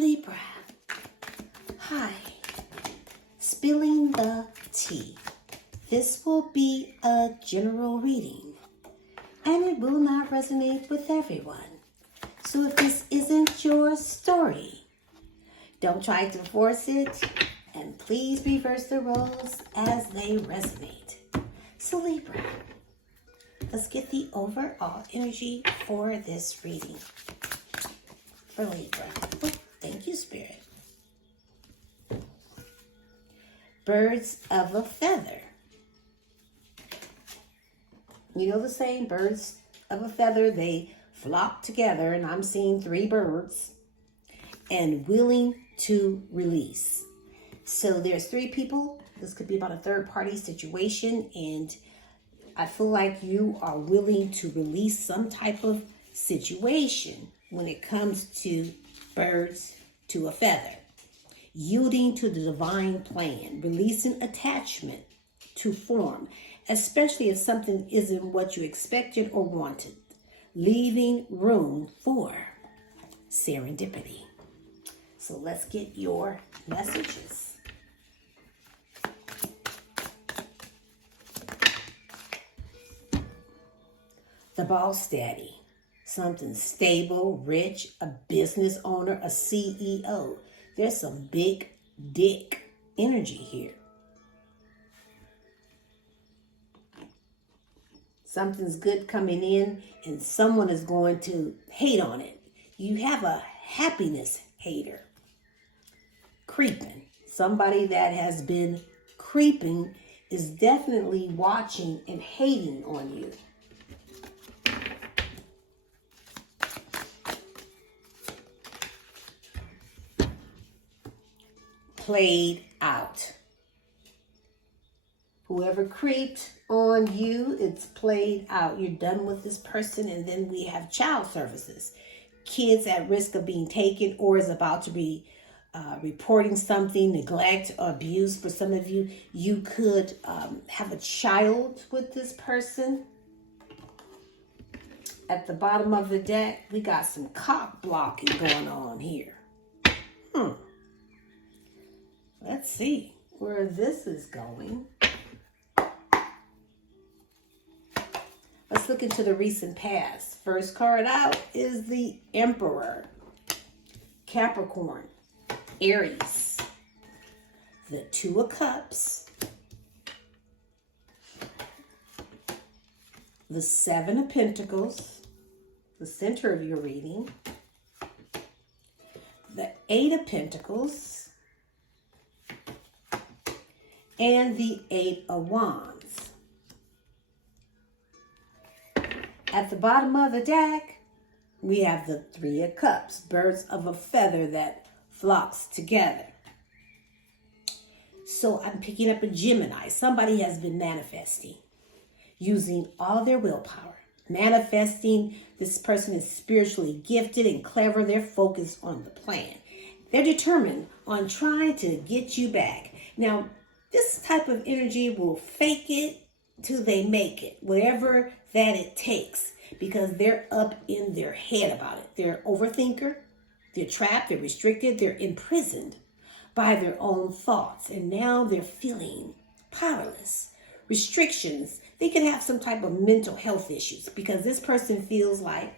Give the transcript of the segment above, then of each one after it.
Libra. Hi. Spilling the tea. This will be a general reading, and it will not resonate with everyone. So if this isn't your story, don't try to force it, and please reverse the roles as they resonate. So Libra, let's get the overall energy for this reading. For Libra. Oh, thank you, Spirit. Birds of a feather. You know the saying, birds of a feather, they flock together, and I'm seeing 3 birds, and willing to release. So there's 3 people. This could be about a third-party situation, and I feel like you are willing to release some type of situation when it comes to birds to a feather. Yielding to the divine plan, releasing attachment to form, especially if something isn't what you expected or wanted, leaving room for serendipity. So let's get your messages. The boss daddy, something stable, rich, a business owner, a CEO. There's some big dick energy here. Something's good coming in, and someone is going to hate on it. You have a happiness hater. Creeping. Somebody that has been creeping is definitely watching and hating on you. Played out. Whoever creeped on you, it's played out. You're done with this person, and then we have child services. Kids at risk of being taken or is about to be reporting something, neglect or abuse. For some of you, you could have a child with this person. At the bottom of the deck, we got some cock blocking going on here. Let's see where this is going. Let's look into the recent past. First card out is the Emperor. Capricorn, Aries, the 2 of Cups, the 7 of Pentacles, the center of your reading, the 8 of Pentacles, and the 8 of Wands. At the bottom of the deck, we have the 3 of Cups, birds of a feather that flocks together. So I'm picking up a Gemini. Somebody has been manifesting, using all their willpower. Manifesting, this person is spiritually gifted and clever. They're focused on the plan. They're determined on trying to get you back. Now, this type of energy will fake it till they make it, whatever that it takes, because they're up in their head about it. They're an overthinker, they're trapped, they're restricted, they're imprisoned by their own thoughts, and now they're feeling powerless. Restrictions, they could have some type of mental health issues, because this person feels like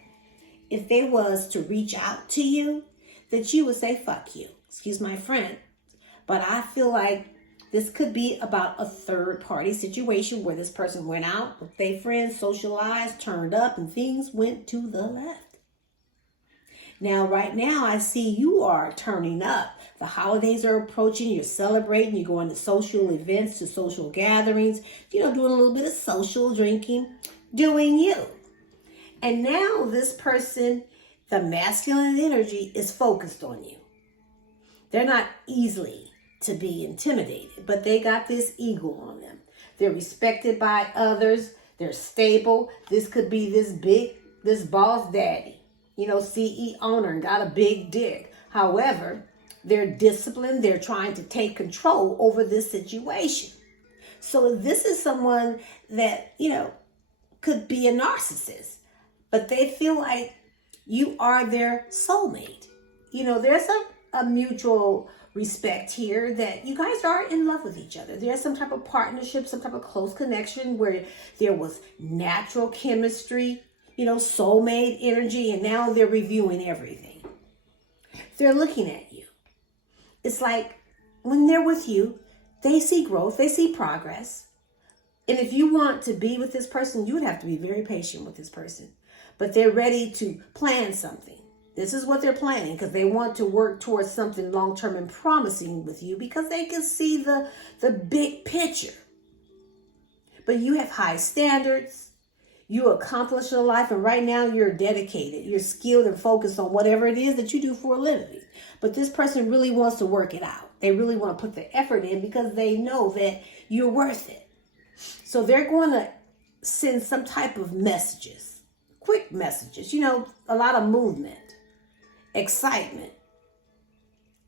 if they was to reach out to you, that you would say, fuck you. Excuse my friend. But I feel like this could be about a third-party situation where this person went out with their friends, socialized, turned up, and things went to the left. Now, right now, I see you are turning up. The holidays are approaching. You're celebrating. You're going to social events, to social gatherings, doing a little bit of social drinking, doing you. And now this person, the masculine energy, is focused on you. They're not easily to be intimidated, but they got this ego on them. They're respected by others. They're stable. This could be this boss daddy, CEO owner, and got a big dick. However, they're disciplined. They're trying to take control over this situation. So this is someone that, could be a narcissist, but they feel like you are their soulmate. There's a mutual respect here that you guys are in love with each other. There's some type of partnership, some type of close connection where there was natural chemistry, soulmate energy, and now they're reviewing everything. They're looking at you. It's like when they're with you, they see growth, they see progress. And if you want to be with this person, you would have to be very patient with this person. But they're ready to plan something. This is what they're planning because they want to work towards something long-term and promising with you because they can see the big picture. But you have high standards. You accomplish in life, and right now you're dedicated. You're skilled and focused on whatever it is that you do for a living. But this person really wants to work it out. They really want to put the effort in because they know that you're worth it. So they're going to send some type of messages, quick messages, a lot of movement, excitement.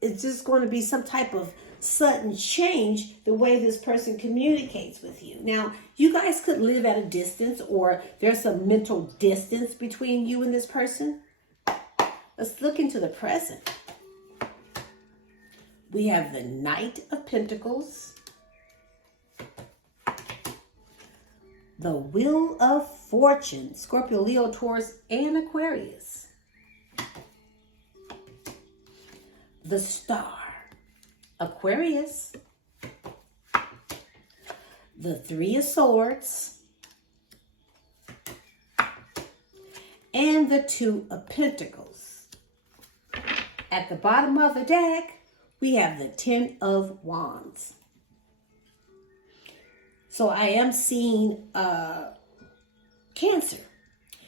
It's just going to be some type of sudden change the way this person communicates with you. Now, you guys could live at a distance, or there's some mental distance between you and this person. Let's look into the present. We have the Knight of Pentacles, the Wheel of Fortune, Scorpio, Leo, Taurus, and Aquarius, the Star, Aquarius, the Three of Swords, and the Two of Pentacles. At the bottom of the deck, we have the Ten of Wands. So I am seeing Cancer.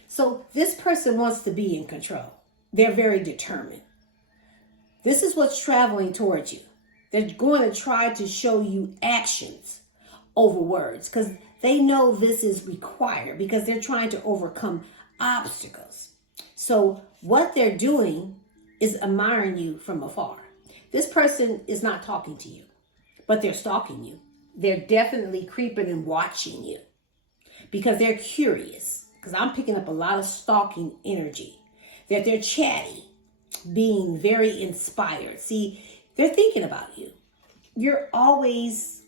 So this person wants to be in control. They're very determined. This is what's traveling towards you. They're going to try to show you actions over words because they know this is required because they're trying to overcome obstacles. So what they're doing is admiring you from afar. This person is not talking to you, but they're stalking you. They're definitely creeping and watching you because they're curious. Because I'm picking up a lot of stalking energy. That they're chatty, being very inspired. See, they're thinking about you. You're always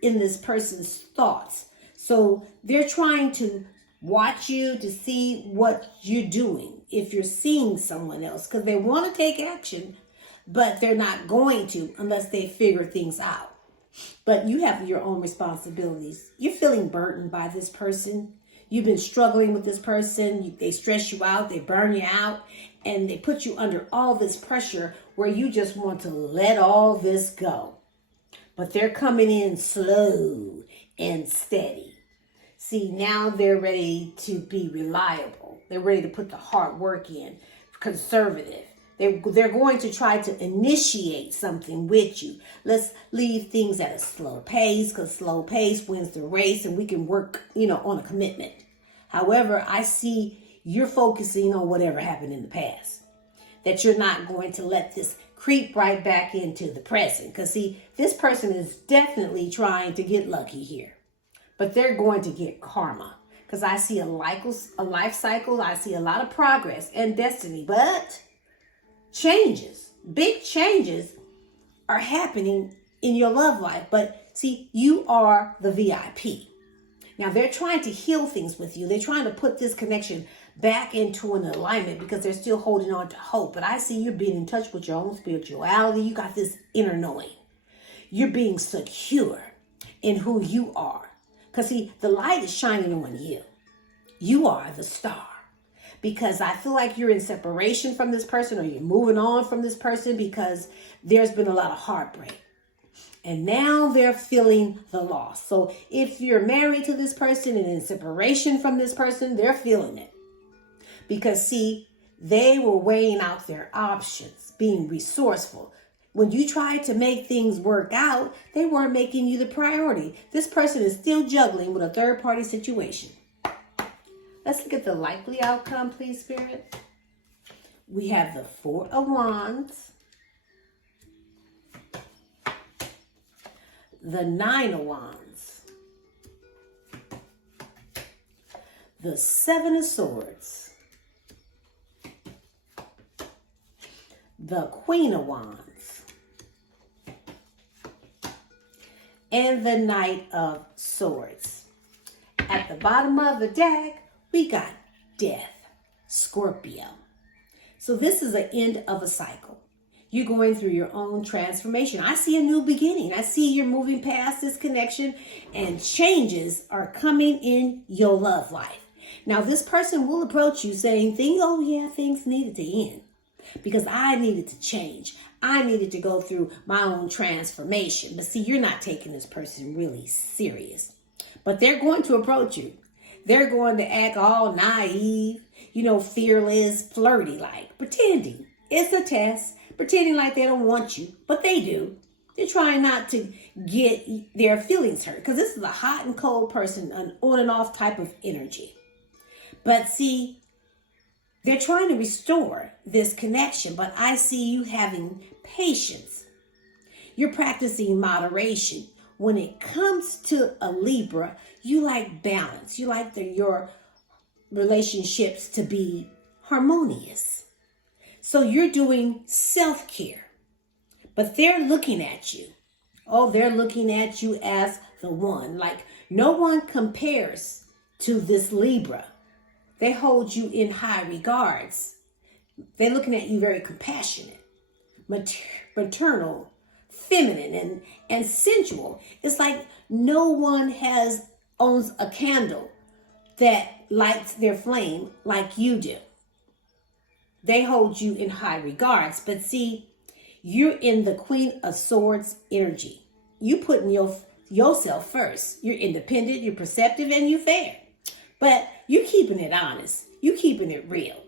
in this person's thoughts. So they're trying to watch you to see what you're doing. If you're seeing someone else, because they want to take action, but they're not going to unless they figure things out. But you have your own responsibilities. You're feeling burdened by this person. You've been struggling with this person. They stress you out. They burn you out. And they put you under all this pressure where you just want to let all this go. But they're coming in slow and steady. See, now they're ready to be reliable. They're ready to put the hard work in. Conservative. They're going to try to initiate something with you. Let's leave things at a slow pace because slow pace wins the race and we can work, on a commitment. However, I see you're focusing on whatever happened in the past. That you're not going to let this creep right back into the present. Because see, this person is definitely trying to get lucky here. But they're going to get karma. Because I see a life cycle. I see a lot of progress and destiny. But changes, big changes are happening in your love life. But see, you are the VIP. Now they're trying to heal things with you. They're trying to put this connection back into an alignment because they're still holding on to hope. But I see you're being in touch with your own spirituality. You got this inner knowing. You're being secure in who you are. Because see, the light is shining on you. You are the star. Because I feel like you're in separation from this person or you're moving on from this person because there's been a lot of heartbreak. And now they're feeling the loss. So if you're married to this person and in separation from this person, they're feeling it. Because see, they were weighing out their options, being resourceful. When you tried to make things work out, they weren't making you the priority. This person is still juggling with a third-party situation. Let's look at the likely outcome, please, Spirit. We have the Four of Wands, the Nine of Wands, the Seven of Swords, the Queen of Wands, and the Knight of Swords. At the bottom of the deck, we got Death, Scorpio. So this is the end of a cycle. You're going through your own transformation. I see a new beginning. I see you're moving past this connection and changes are coming in your love life. Now, this person will approach you saying, oh yeah, things needed to end because I needed to change. I needed to go through my own transformation. But see, you're not taking this person really serious. But they're going to approach you. They're going to act all naive, fearless, flirty-like, pretending. It's a test. Pretending like they don't want you, but they do. They're trying not to get their feelings hurt because this is a hot and cold person, an on and off type of energy. But see, they're trying to restore this connection, but I see you having patience. You're practicing moderation. When it comes to a Libra, you like balance. You like your relationships to be harmonious. So you're doing self-care, but they're looking at you. Oh, they're looking at you as the one. Like no one compares to this Libra. They hold you in high regards. They're looking at you very compassionate, maternal, feminine, and sensual. It's like no one owns a candle that lights their flame like you do. They hold you in high regards. But see, you're in the Queen of Swords energy. You putting yourself first. You're independent, you're perceptive, and you're fair. But you keeping it honest. You keeping it real.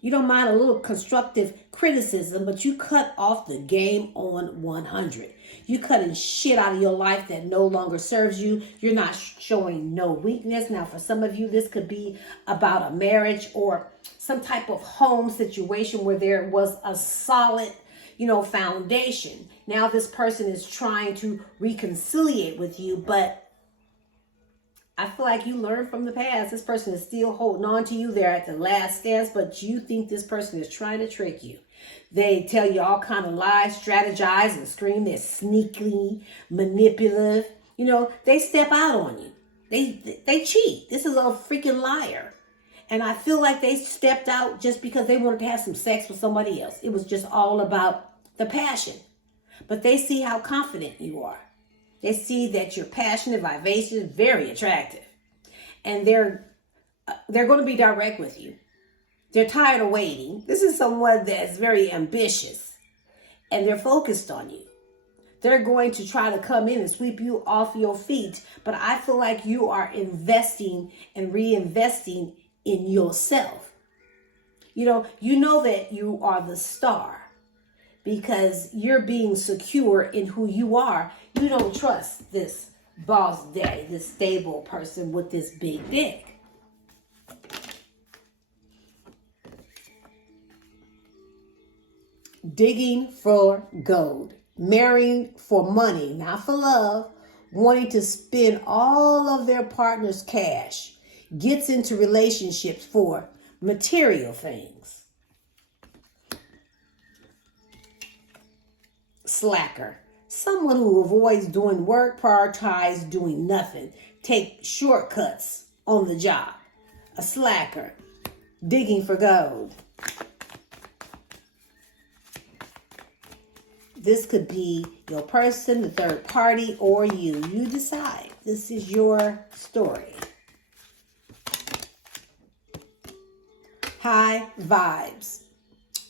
You don't mind a little constructive criticism, but you cut off the game on 100. You cutting shit out of your life that no longer serves you. You're not showing no weakness. Now, for some of you, this could be about a marriage or some type of home situation where there was a solid, foundation. Now this person is trying to reconciliate with you, but I feel like you learned from the past. This person is still holding on to you. They're at the last stance, but you think this person is trying to trick you. They tell you all kind of lies, strategize, and scream. They're sneaky, manipulative. They step out on you. They cheat. This is a freaking liar. And I feel like they stepped out just because they wanted to have some sex with somebody else. It was just all about the passion. But they see how confident you are. They see that you're passionate, vivacious, very attractive. And they're going to be direct with you. They're tired of waiting. This is someone that's very ambitious. And they're focused on you. They're going to try to come in and sweep you off your feet. But I feel like you are investing and reinvesting in yourself. You know that you are the star. Because you're being secure in who you are. You don't trust this boss daddy, this stable person with this big dick. Digging for gold. Marrying for money, not for love. Wanting to spend all of their partner's cash. Gets into relationships for material things. Slacker. Someone who avoids doing work, prioritize doing nothing. Take shortcuts on the job. A slacker. Digging for gold. This could be your person, the third party, or you. You decide. This is your story. High vibes.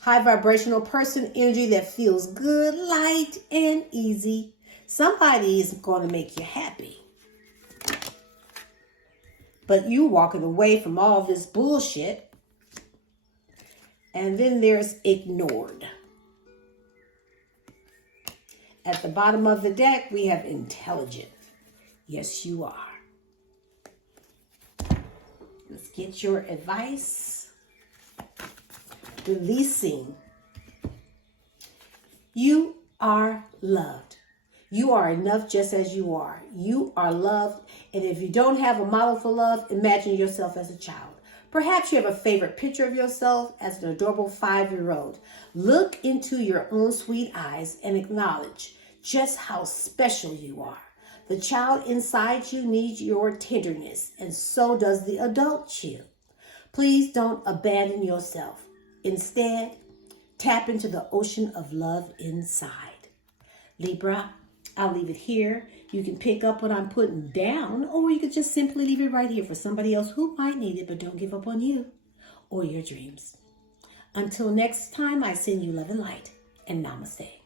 High vibrational person energy that feels good, light, and easy. Somebody is going to make you happy. But you walking away from all this bullshit. And then there's ignored. At the bottom of the deck, we have intelligent. Yes, you are. Let's get your advice. Releasing. You are loved. You are enough just as you are. You are loved. And if you don't have a model for love, imagine yourself as a child. Perhaps you have a favorite picture of yourself as an adorable 5-year-old. Look into your own sweet eyes and acknowledge just how special you are. The child inside you needs your tenderness, and so does the adult you. Please don't abandon yourself. Instead, tap into the ocean of love inside. Libra, I'll leave it here. You can pick up what I'm putting down, or you could just simply leave it right here for somebody else who might need it, but don't give up on you or your dreams. Until next time, I send you love and light, and namaste.